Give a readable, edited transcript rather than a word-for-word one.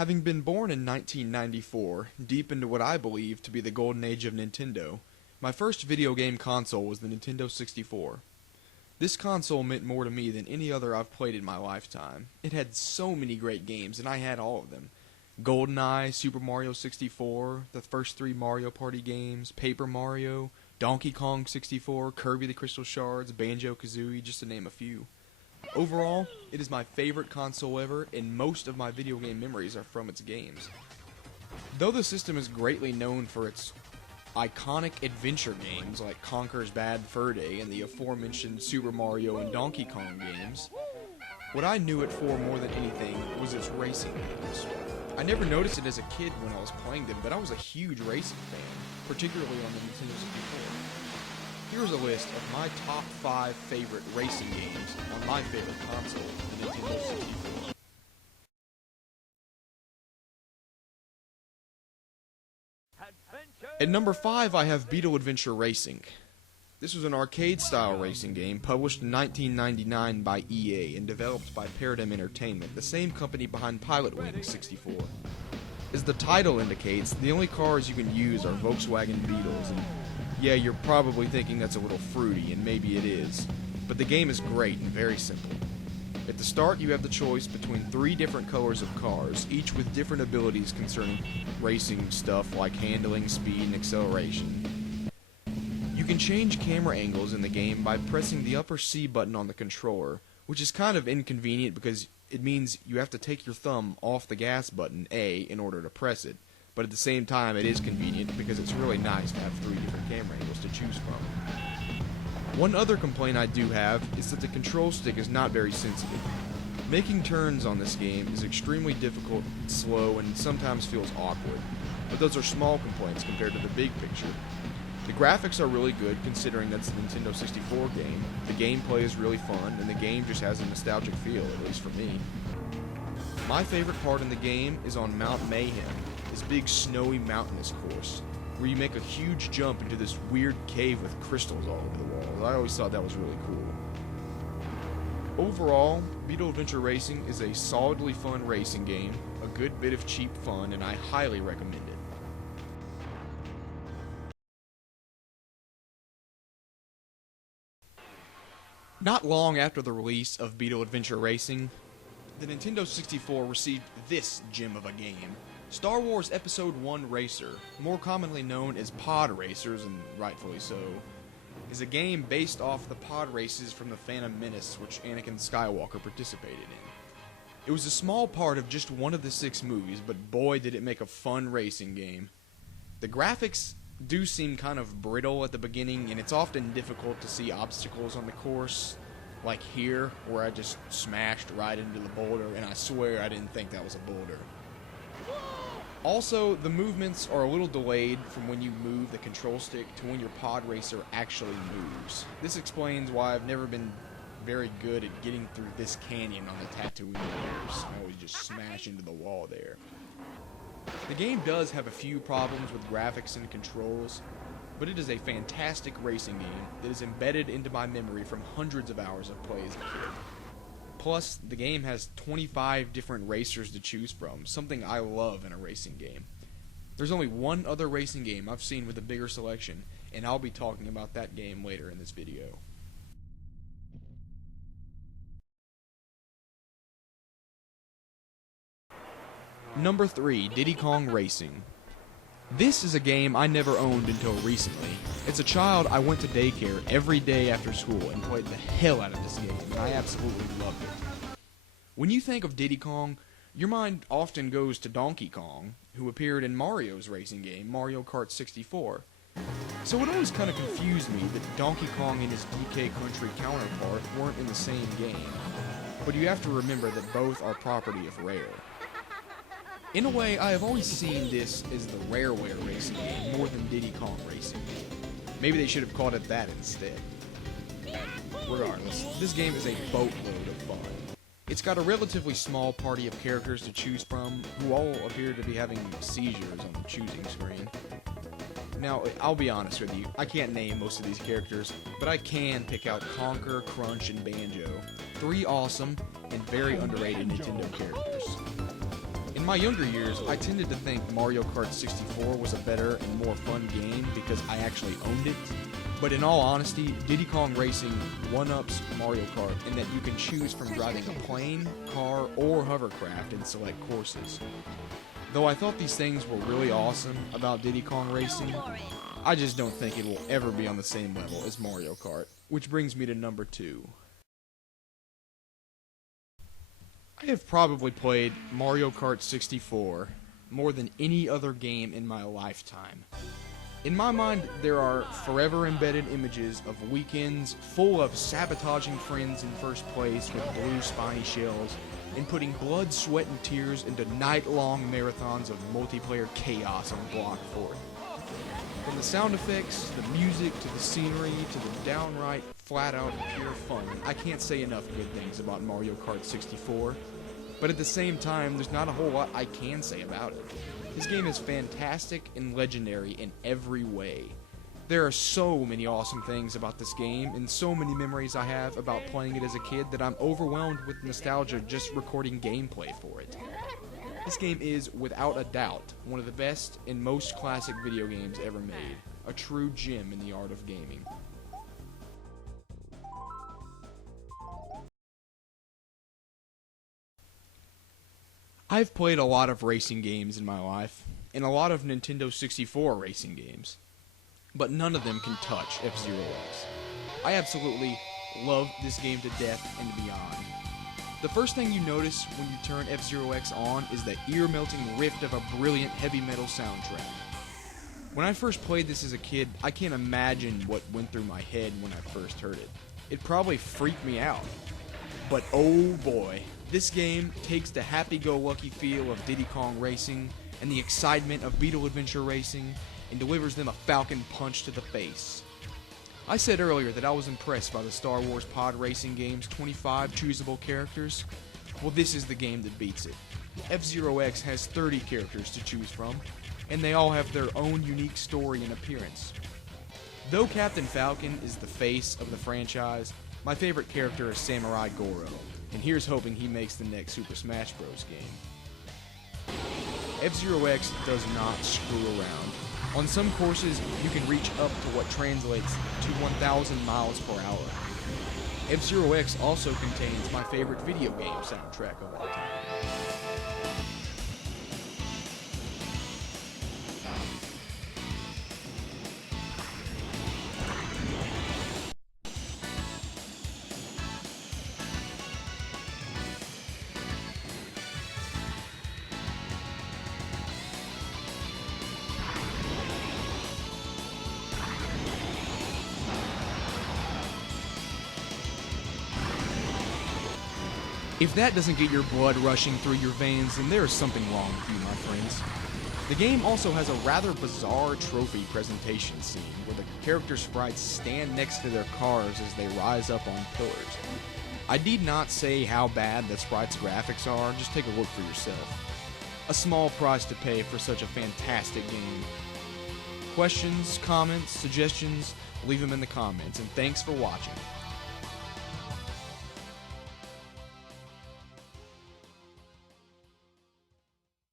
Having been born in 1994, deep into what I believe to be the golden age of Nintendo, my first video game console was the Nintendo 64. This console meant more to me than any other I've played in my lifetime. It had so many great games, and I had all of them. GoldenEye, Super Mario 64, the first 3 Mario Party games, Paper Mario, Donkey Kong 64, Kirby the Crystal Shards, Banjo-Kazooie, just to name a few. Overall, it is my favorite console ever, and most of my video game memories are from its games. Though the system is greatly known for its iconic adventure games like Conker's Bad Fur Day and the aforementioned Super Mario and Donkey Kong games, what I knew it for more than anything was its racing games. I never noticed it as a kid when I was playing them, but I was a huge racing fan, particularly on the Nintendo 64. Here's a list of my top 5 favorite racing games on my favorite console, the Nintendo 64. At number 5, I have Beetle Adventure Racing. This was an arcade-style racing game published in 1999 by EA and developed by Paradigm Entertainment, the same company behind Pilotwings 64. As the title indicates, the only cars you can use are Volkswagen Beetles, and yeah, you're probably thinking that's a little fruity, and maybe it is, but the game is great and very simple. At the start, you have the choice between 3 different colors of cars, each with different abilities concerning racing stuff like handling, speed, and acceleration. You can change camera angles in the game by pressing the upper C button on the controller, which is kind of inconvenient because it means you have to take your thumb off the gas button, A, in order to press it. But at the same time, it is convenient because it's really nice to have 3 different camera angles to choose from. One other complaint I do have is that the control stick is not very sensitive. Making turns on this game is extremely difficult, slow, and sometimes feels awkward. But those are small complaints compared to the big picture. The graphics are really good considering that's a Nintendo 64 game, the gameplay is really fun, and the game just has a nostalgic feel, at least for me. My favorite part in the game is on Mount Mayhem, this big snowy mountainous course, where you make a huge jump into this weird cave with crystals all over the walls. I always thought that was really cool. Overall, Beetle Adventure Racing is a solidly fun racing game, a good bit of cheap fun, and I highly recommend it. Not long after the release of Beetle Adventure Racing, the Nintendo 64 received this gem of a game. Star Wars Episode 1 Racer, more commonly known as Pod Racers, and rightfully so, is a game based off the pod races from the Phantom Menace, which Anakin Skywalker participated in. It was a small part of just one of the 6 movies, but boy did it make a fun racing game. The graphics do seem kind of brittle at the beginning, and it's often difficult to see obstacles on the course, like here, where I just smashed right into the boulder, and I swear I didn't think that was a boulder. Also, the movements are a little delayed from when you move the control stick to when your pod racer actually moves. This explains why I've never been very good at getting through this canyon on the Tatooine Bears. I always just smash into the wall there. The game does have a few problems with graphics and controls, but it is a fantastic racing game that is embedded into my memory from hundreds of hours of play as a kid. Plus, the game has 25 different racers to choose from, something I love in a racing game. There's only one other racing game I've seen with a bigger selection, and I'll be talking about that game later in this video. Number 3, Diddy Kong Racing. This is a game I never owned until recently. As a child, I went to daycare every day after school and played the hell out of this game, and I absolutely loved it. When you think of Diddy Kong, your mind often goes to Donkey Kong, who appeared in Mario's racing game, Mario Kart 64. So it always kind of confused me that Donkey Kong and his DK Country counterpart weren't in the same game. But you have to remember that both are property of Rare. In a way, I have always seen this as the Rareware racing game more than Diddy Kong Racing. Maybe they should have called it that instead. Regardless, this game is a boatload of fun. It's got a relatively small party of characters to choose from, who all appear to be having seizures on the choosing screen. Now, I'll be honest with you, I can't name most of these characters, but I can pick out Conker, Crunch, and Banjo, 3 awesome and very underrated Nintendo characters. In my younger years, I tended to think Mario Kart 64 was a better and more fun game because I actually owned it. But in all honesty, Diddy Kong Racing one-ups Mario Kart in that you can choose from driving a plane, car, or hovercraft in select courses. Though I thought these things were really awesome about Diddy Kong Racing, I just don't think it will ever be on the same level as Mario Kart. Which brings me to number 2. I have probably played Mario Kart 64 more than any other game in my lifetime. In my mind, there are forever embedded images of weekends full of sabotaging friends in first place with blue spiny shells and putting blood, sweat, and tears into night-long marathons of multiplayer chaos on Block 4. From the sound effects, to the music, to the scenery, to the downright, flat-out, pure fun, I can't say enough good things about Mario Kart 64, but at the same time, there's not a whole lot I can say about it. This game is fantastic and legendary in every way. There are so many awesome things about this game, and so many memories I have about playing it as a kid that I'm overwhelmed with nostalgia just recording gameplay for it. This game is, without a doubt, one of the best and most classic video games ever made. A true gem in the art of gaming. I've played a lot of racing games in my life, and a lot of Nintendo 64 racing games, but none of them can touch F-Zero X. I absolutely love this game to death and beyond. The first thing you notice when you turn F-Zero X on is the ear-melting riff of a brilliant heavy metal soundtrack. When I first played this as a kid, I can't imagine what went through my head when I first heard it. It probably freaked me out. But oh boy, this game takes the happy-go-lucky feel of Diddy Kong Racing and the excitement of Beetle Adventure Racing and delivers them a falcon punch to the face. I said earlier that I was impressed by the Star Wars Pod Racing game's 25 choosable characters. Well, this is the game that beats it. F-Zero X has 30 characters to choose from, and they all have their own unique story and appearance. Though Captain Falcon is the face of the franchise, my favorite character is Samurai Goro, and here's hoping he makes the next Super Smash Bros. Game. F-Zero X does not screw around. On some courses, you can reach up to what translates to 1,000 miles per hour. F-Zero X also contains my favorite video game soundtrack of all time. If that doesn't get your blood rushing through your veins, then there is something wrong with you, my friends. The game also has a rather bizarre trophy presentation scene where the character sprites stand next to their cars as they rise up on pillars. I need not say how bad the sprites' graphics are, just take a look for yourself. A small price to pay for such a fantastic game. Questions, comments, suggestions, leave them in the comments, and thanks for watching.